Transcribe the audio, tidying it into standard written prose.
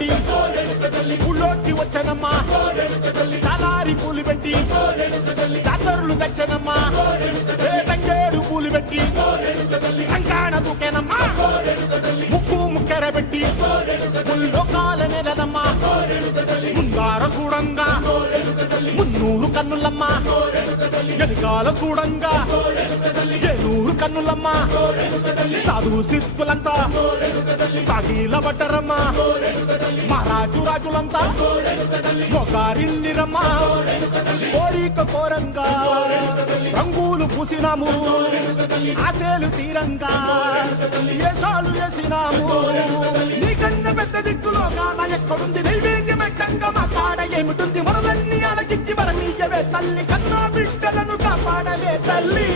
పెట్టి ఊళ్ళోకి వచ్చనమ్మా చాలారి పూలు పెట్టి జాతరులు తెచ్చనమ్మా తంగేడు పూలు పెట్టి కంకాణ దూకేనమ్మా ముక్కు ముక్కెర పెట్టి ముల్లోకాల నెలనమ్మా ముందార చూడంగా మున్నూరు కన్నులమ్మా వెనకాల చూడంగా ఏనూరు కన్నులమ్మా సాధు శిస్తులంతా సాగిల పడ్డరమ్మా మహారాజు రాజులంతా మొగారిల్లిరమ్మా కోరిక కోరంగా రంగులు పూసినాము ఆశలు తీరంగా ఏసాలు వేసినాము నీకన్న పెద్ద దిక్కులో కాన ఎక్కడుంది నైవేద్యం ఎట్టంగా మా కాడ ఏమిటుంది మనలన్నీ అలకిచ్చి మరమీయవే తల్లి కన్నా బిడ్డలను కాపాడవే తల్లి